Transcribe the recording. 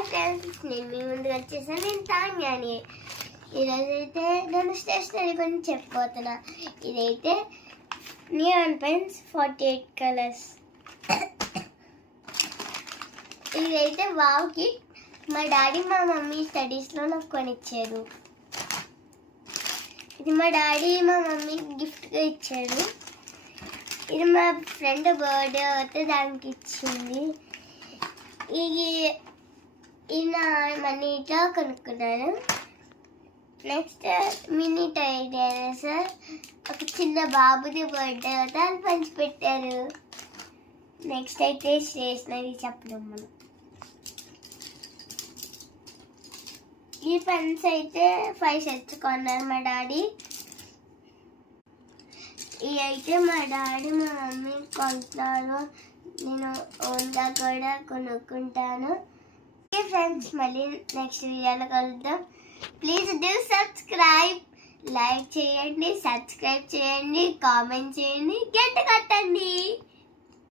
Hi friends, నేను మీ ముందుకు వచ్చేసాను. నేను తాన్యాని. ఈరోజైతే నేను స్టేషనరీ గురించి చెప్పబోతున్నా. ఇదైతే నియాన్ పెన్స్ 48 కలర్స్. ఇదైతే వావ్కి మా డాడీ మా మమ్మీ స్టడీస్లో నాకు కొనిచ్చారు. ఇది మా డాడీ మా మమ్మీ గిఫ్ట్గా ఇచ్చారు. ఇది మా ఫ్రెండ్ బర్త్డే అయితే దానికి ఇచ్చింది. ఇది నా మనీతో కొనుక్కున్నాను. నెక్స్ట్ మినీ టైడైనర్ ఒక చిన్న బాబుది బర్త్డే అయితే అని పంచిపెట్టారు. నెక్స్ట్ అయితే స్టేషనరీ చెప్పడం మనం. ఈ పెన్స్ అయితే 5 సెట్స్ కొన్నారు మా డాడీ. ఇవి అయితే మా డాడీ మా మమ్మీ కొంటున్నారు. నేను ఓన్గా కూడా కొనుక్కుంటాను. ఓకే ఫ్రెండ్స్, మళ్ళీ నెక్స్ట్ వీడియోలో కలుద్దాం. Please do subscribe. లైక్ చేయండి, సబ్స్క్రైబ్ చేయండి, కామెంట్ చేయండి, గంట కొట్టండి.